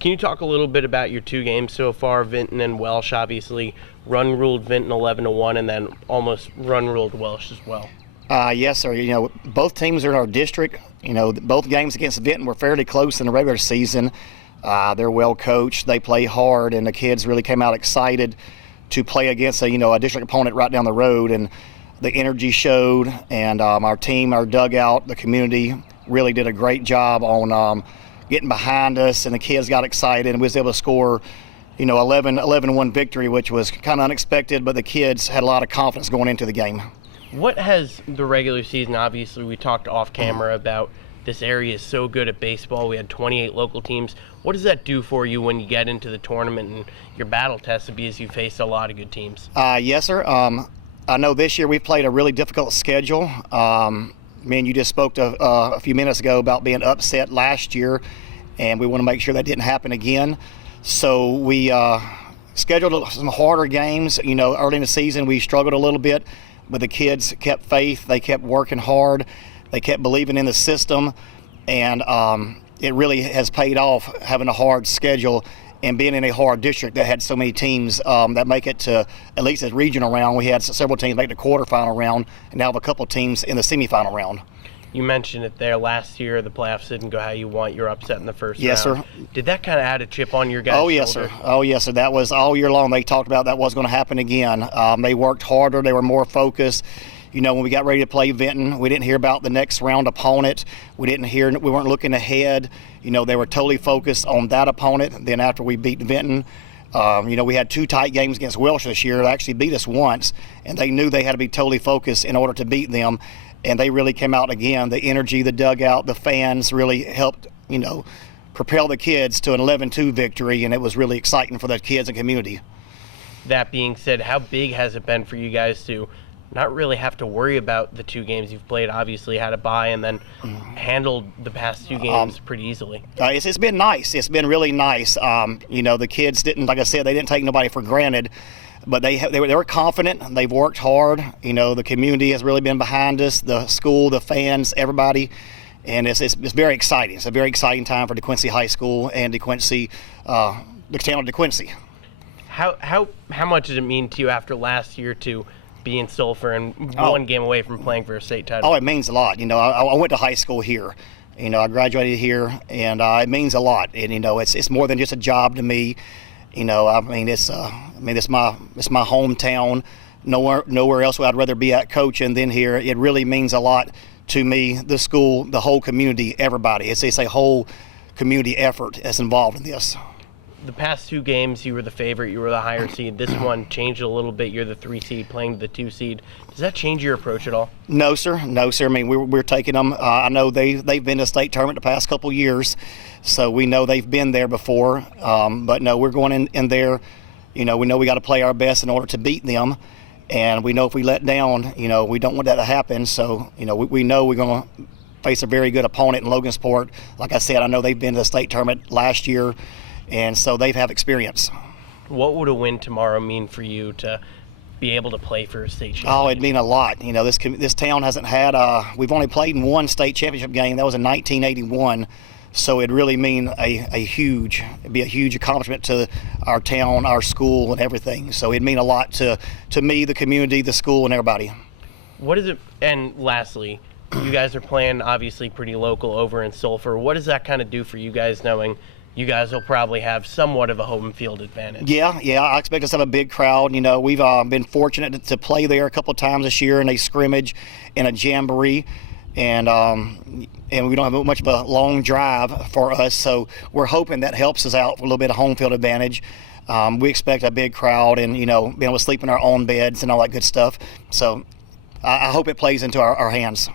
Can you talk a little bit about your two games so far? Vinton and Welsh obviously run-ruled Vinton 11-1 and then almost run-ruled Welsh as well. Yes, sir. Both teams are in our district. Both games against Vinton were fairly close in the regular season. They're well coached. They play hard, and the kids really came out excited to play against a district opponent right down the road. And the energy showed, and our team, our dugout, the community really did a great job on getting behind us, and the kids got excited, and we was able to score 11-1 victory, which was kind of unexpected, but the kids had a lot of confidence going into the game. What has the regular season, obviously we talked off camera about this area is so good at baseball. We had 28 local teams. What does that do for you when you get into the tournament and your battle test to be as you face a lot of good teams? Yes, sir. I know this year we've played a really difficult schedule. Me and you just spoke to a few minutes ago about being upset last year, and we want to make sure that didn't happen again. So we scheduled some harder games. Early in the season we struggled a little bit, but the kids kept faith. They kept working hard. They kept believing in the system, and it really has paid off having a hard schedule and being in a hard district that had so many teams that make it to at least the regional round. We had several teams make the quarterfinal round, and now have a couple teams in the semifinal round. You mentioned it there. Last year, the playoffs didn't go how you want. You're upset in the first round. Yes, sir. Did that kind of add a chip on your guys' Oh, yes, shoulder? sir. Oh, yes, sir. That was all year long. They talked about that was going to happen again. They worked harder. They were more focused. When we got ready to play Vinton, we didn't hear about the next round opponent. We weren't looking ahead. They were totally focused on that opponent. Then after we beat Vinton, we had two tight games against Welsh this year. They actually beat us once, and they knew they had to be totally focused in order to beat them. And they really came out again. The energy, the dugout, the fans really helped, propel the kids to an 11-2 victory, and it was really exciting for the kids and community. That being said, how big has it been for you guys to not really have to worry about the two games you've played? Obviously had a bye and then handled the past two games pretty easily. It's been nice. It's been really nice. The kids didn't, like I said, they didn't take nobody for granted, but they were confident. They've worked hard. The community has really been behind us, the school, the fans, everybody, and it's very exciting. It's a very exciting time for DeQuincy High School and DeQuincy, the town of DeQuincy. How much does it mean to you after last year to be in Sulphur and one game away from playing for a state title? Oh, it means a lot. I went to high school here. I graduated here, and it means a lot. And it's more than just a job to me. It's my hometown. Nowhere else would I'd rather be at coaching than here. It really means a lot to me, the school, the whole community, everybody. It's a whole community effort that's involved in this. The past two games, you were the favorite, you were the higher seed. This one changed a little bit. You're the 3 seed playing the 2 seed. Does that change your approach at all? No, sir. No, sir. We're taking them. I know they've been to state tournament the past couple years, so we know they've been there before. But no, we're going in there. We know we got to play our best in order to beat them, and we know if we let down, we don't want that to happen. So, we know we're going to face a very good opponent in Logansport. Like I said, I know they've been to the state tournament last year, and so they have experience. What would a win tomorrow mean for you to be able to play for a state championship? Oh, it'd mean a lot. This town hasn't had, we've only played in one state championship game. That was in 1981. So it'd really mean it'd be a huge accomplishment to our town, our school, and everything. So it'd mean a lot to me, the community, the school, and everybody. What is it, and lastly, you guys are playing obviously pretty local over in Sulphur. What does that kind of do for you guys, knowing you guys will probably have somewhat of a home field advantage? Yeah, I expect us to have a big crowd. We've been fortunate to play there a couple of times this year in a scrimmage and a jamboree, and we don't have much of a long drive for us, so we're hoping that helps us out with a little bit of home field advantage. We expect a big crowd and, being able to sleep in our own beds and all that good stuff. So I hope it plays into our hands.